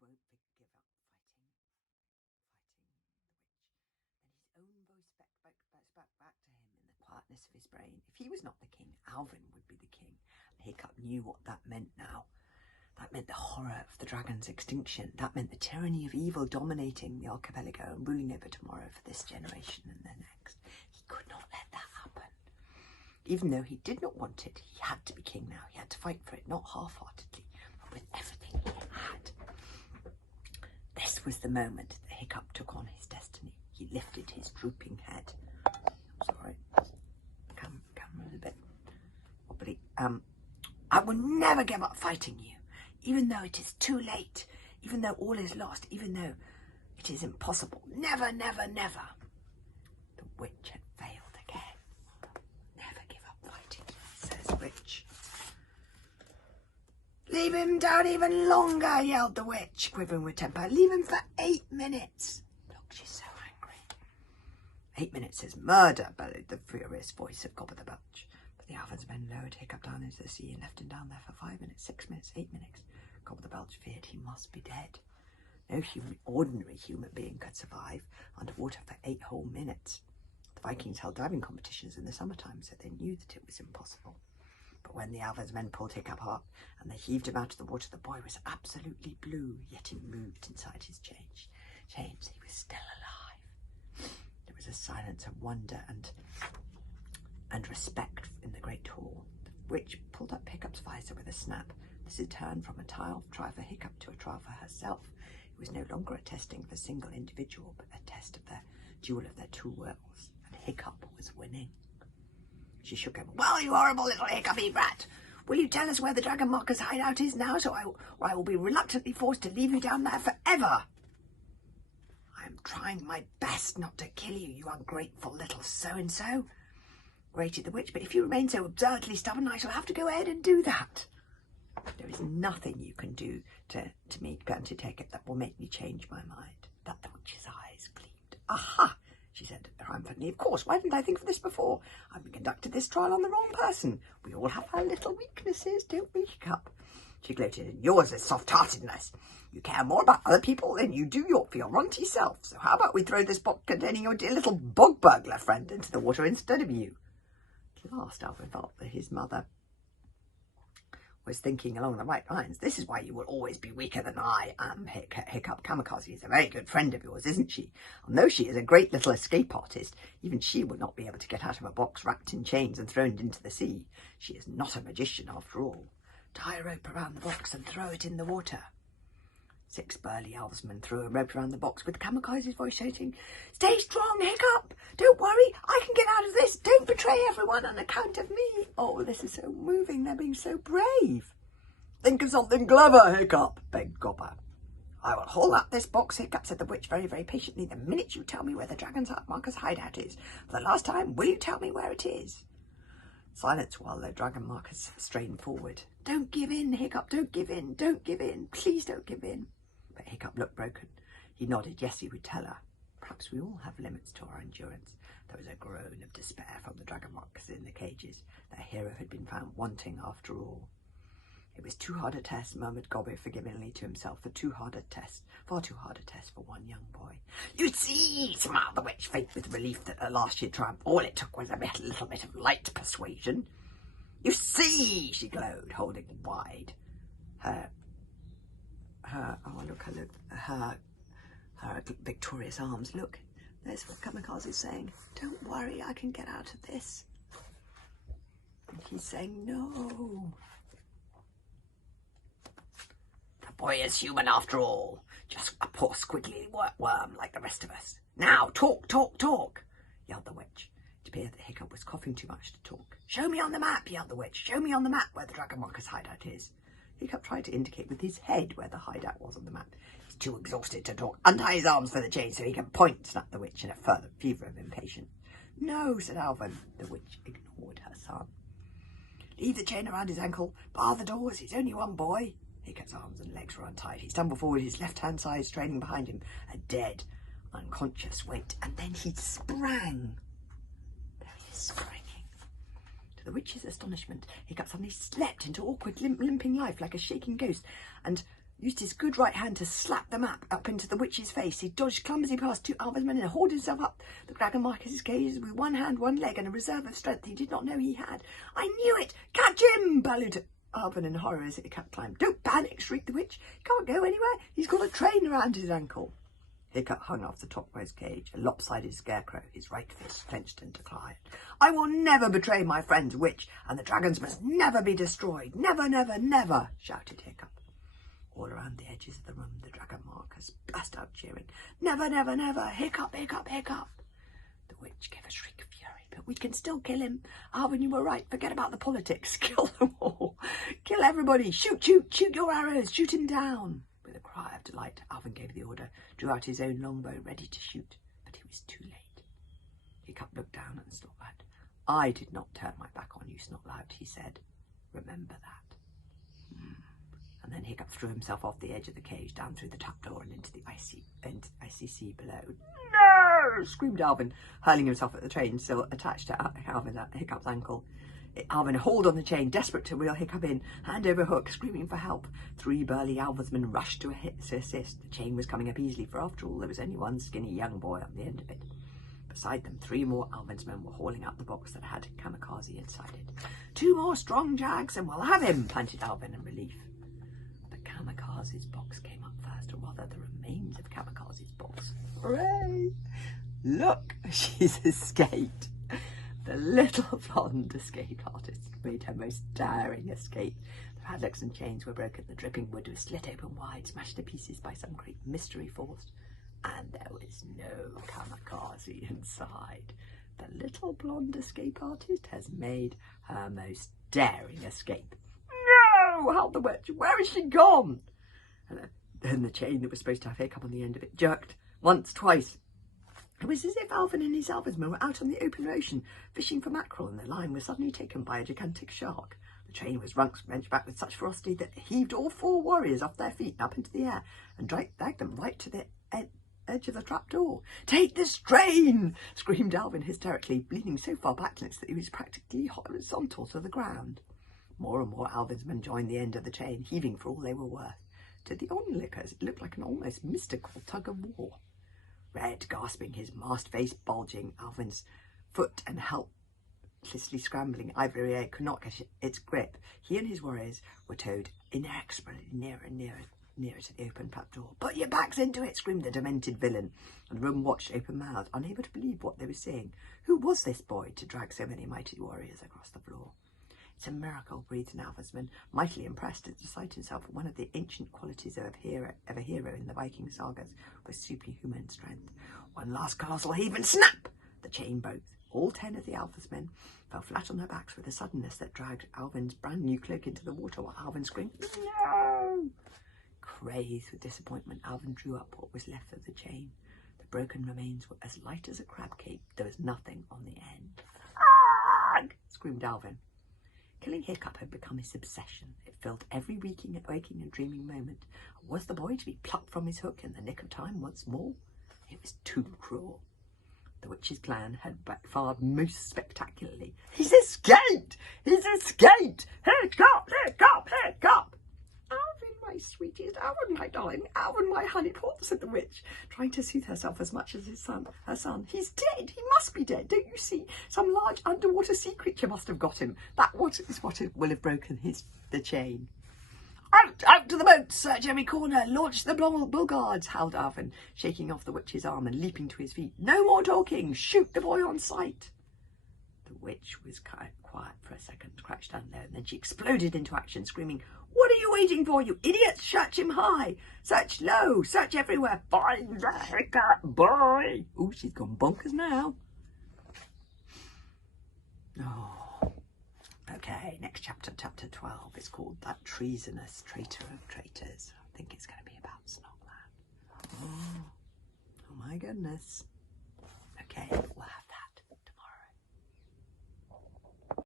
really won't give up fighting the witch. Then his own voice spoke back to him in the quietness of his brain. If he was not the king, Alvin would be the king. And Hiccup knew what that meant now. That meant the horror of the dragon's extinction. That meant the tyranny of evil dominating the archipelago and ruling over tomorrow for this generation and the next. He could not let that happen. Even though he did not want it, he had to be king now. He had to fight for it, not half-heartedly, but with everything he had. This was the moment that Hiccup took on his destiny. He lifted his drooping head. Sorry, camera's a bit wobbly. I will never give up fighting you, even though it is too late, even though all is lost, even though it is impossible. Never, never, never. The witch had failed again. Never give up fighting, says Witch. Leave him down even longer, yelled the witch, quivering with temper. Leave him for 8 minutes. Look, she's so angry. 8 minutes is murder, bellowed the furious voice of Gobber the Belch. But the Alvin's men lowered Hiccup down into the sea and left him down there for 5 minutes, 6 minutes, 8 minutes. Gobber the Belch feared he must be dead. No ordinary human being could survive underwater for 8 whole minutes. The Vikings held diving competitions in the summertime, so they knew that it was impossible. But when the Alvin's men pulled Hiccup up and they heaved him out of the water, the boy was absolutely blue, yet he moved inside his chains. He was still alive. There was a silence of wonder and respect in the great hall. The witch pulled up Hiccup's visor with a snap. This had turned from a trial for Hiccup to a trial for herself. It was no longer a testing of a single individual, but a test of the duel of their two wills. And Hiccup was winning. She shook him. Well, you horrible little hiccupy brat, will you tell us where the Dragon Marker's hideout is now, or I will be reluctantly forced to leave you down there forever? I am trying my best not to kill you, you ungrateful little so-and-so, grated the witch, but if you remain so absurdly stubborn, I shall have to go ahead and do that. There is nothing you can do to me, Grunty Ticket, that will make me change my mind. That the witch's eyes gleamed. Aha! She said triumphantly. Of course, why didn't I think of this before? I've conducted this trial on the wrong person. We all have our little weaknesses, don't we, Hiccup? She gloated, and yours is soft-heartedness. You care more about other people than you do for your runty self. So how about we throw this box containing your dear little bog burglar friend into the water instead of you? At last, Alvin felt that his mother was thinking along the right lines. This is why you will always be weaker than I am, Hiccup. Kamikaze is a very good friend of yours, isn't she? And though she is a great little escape artist, even she would not be able to get out of a box wrapped in chains and thrown into the sea. She is not a magician after all. Tie a rope around the box and throw it in the water. 6 burly elvesmen threw a rope around the box with Kamikaze's voice shouting, Stay strong, Hiccup! Don't worry, I can get out of this! Don't betray everyone on account of me! Oh, this is so moving, they're being so brave! Think of something clever, Hiccup, begged Gobber. I will haul out this box, Hiccup, said the witch very, very patiently, the minute you tell me where the Dragon Marker's hideout is. For the last time, will you tell me where it is? Silence while the Dragon Markers strained forward. Don't give in, Hiccup, don't give in, don't give in, please don't give in. But Hiccup looked broken. He nodded, yes, he would tell her. Perhaps we all have limits to our endurance. There was a groan of despair from the Dragon Markers in the cages. Their hero had been found wanting after all. It was too hard a test, murmured Gobber forgivingly to himself, far too hard a test for one young boy. You see, smiled the witch, faint with relief that at last she had triumphed. All it took was a little bit of light persuasion. You see, she glowed, holding wide her victorious arms. Look, there's what Kamikaze's saying. Don't worry, I can get out of this. And he's saying no. The boy is human after all. Just a poor squiggly worm like the rest of us. Now, talk, yelled the witch. It appeared that Hiccup was coughing too much to talk. Show me on the map, yelled the witch. Show me on the map where the Dragon Marker's hideout is. Hiccup tried to indicate with his head where the hideout was on the map. He's too exhausted to talk. Untie his arms for the chain so he can point, snapped the witch in a further fever of impatience. No, said Alvin. The witch ignored her son. Leave the chain around his ankle. Bar the doors. He's only one boy. Hiccup's arms and legs were untied. He stumbled forward, his left-hand side straining behind him, a dead, unconscious weight. And then he sprang. There he is, springing. To the witch's astonishment, Hiccup suddenly slept into awkward, limping life like a shaking ghost, and used his good right hand to slap the map up into the witch's face. He dodged clumsily past two Alvin's men and hauled himself up the Dragon Marquis's cage with one hand, one leg, and a reserve of strength he did not know he had. "I knew it! Catch him!" bellowed Alvin in horror as Hiccup climbed. "Don't panic!" shrieked the witch. "He can't go anywhere. He's got a train around his ankle." Hiccup hung off the topmost cage, a lopsided scarecrow, his right fist clenched and declared, "I will never betray my friend's witch, and the dragons must never be destroyed. Never, never, never!" shouted Hiccup. All around the edges of the room, the Dragon Marquis burst out cheering, "Never, never, never! Hiccup, Hiccup, Hiccup!" The witch gave a shriek of fury. "But we can still kill him. Alvin, you were right. Forget about the politics. Kill them all. Kill everybody. Shoot, shoot, shoot your arrows. Shoot him down." With a cry of delight, Alvin gave the order, drew out his own longbow, ready to shoot. But he was too late. Hiccup looked down at the Snortlout. "I did not turn my back on you, Snortlout," he said. "Remember that." And then Hiccup threw himself off the edge of the cage, down through the trapdoor and into the icy sea below. "No!" screamed Alvin, hurling himself at the train still attached to Hiccup's ankle. Alvin hauled on the chain, desperate to reel Hiccup in, hand over hook, screaming for help. 3 burly Alvinsmen rushed to assist. The chain was coming up easily, for after all there was only one skinny young boy on the end of it. Beside them, 3 more Alvinsmen were hauling out the box that had Kamikaze inside it. 2 more strong jags and we'll have him," panted Alvin in relief. But Kamikaze's box came up first, or rather the remains of Kamikaze's box. "Hooray! Look, she's escaped." The little blonde escape artist made her most daring escape. The padlocks and chains were broken, the dripping wood was slit open wide, smashed to pieces by some great mystery force, and there was no Kamikaze inside. The little blonde escape artist has made her most daring escape. "No!" howled the witch. "Where has she gone?" And then the chain that was supposed to have Hiccup on the end of it jerked once, twice. It was as if Alvin and his Alvinsmen were out on the open ocean, fishing for mackerel, and the line was suddenly taken by a gigantic shark. The train was wrenched back with such ferocity that it heaved all 4 warriors off their feet and up into the air, and dragged them right to the edge of the trapdoor. "Take this train!" screamed Alvin hysterically, leaning so far backwards that he was practically horizontal to the ground. More and more Alvinsmen joined the end of the chain, heaving for all they were worth. To the onlookers, it looked like an almost mystical tug-of-war. Red, gasping, his masked face bulging, Alvin's foot and helplessly scrambling ivory egg could not get its grip. He and his warriors were towed inexorably nearer and nearer to the open trapdoor. "Put your backs into it!" screamed the demented villain, and the room watched open-mouthed, unable to believe what they were seeing. Who was this boy to drag so many mighty warriors across the floor? "It's a miracle," breathed an Alvinsman, mightily impressed at the sight himself. One of the ancient qualities of a hero in the Viking sagas was superhuman strength. One last colossal heave and snap! The chain broke. All 10 of the Alvinsmen fell flat on their backs with a suddenness that dragged Alvin's brand new cloak into the water while Alvin screamed, "No!" Crazed with disappointment, Alvin drew up what was left of the chain. The broken remains were as light as a crab cake. There was nothing on the end. "Arg!" screamed Alvin. Killing Hiccup had become his obsession. It filled every waking and dreaming moment. Was the boy to be plucked from his hook in the nick of time once more? It was too cruel. The witch's plan had backfired most spectacularly. "He's escaped! He's escaped! Hiccup! Hiccup! Hiccup!" "Alvin, my sweetest, Alvin, my darling, Alvin, my honeypot," said the witch, trying to soothe herself as much as her son. "He's dead. He must be dead. Don't you see? Some large underwater sea creature must have got him. That is what will have broken the chain." Out to the boat! Search every corner! Launch the bull guards!" howled Alvin, shaking off the witch's arm and leaping to his feet. "No more talking! Shoot the boy on sight!" The witch was quiet for a second, crouched down there, and then she exploded into action, screaming, "What are you waiting for, you idiots? Search him high! Search low! Search everywhere! Find the Hiccup boy!" Oh, she's gone bonkers now. Oh. Okay, next chapter, chapter 12, is called That Treasonous Traitor of Traitors. I think it's going to be about Snortlout. Oh my goodness. Okay, we'll have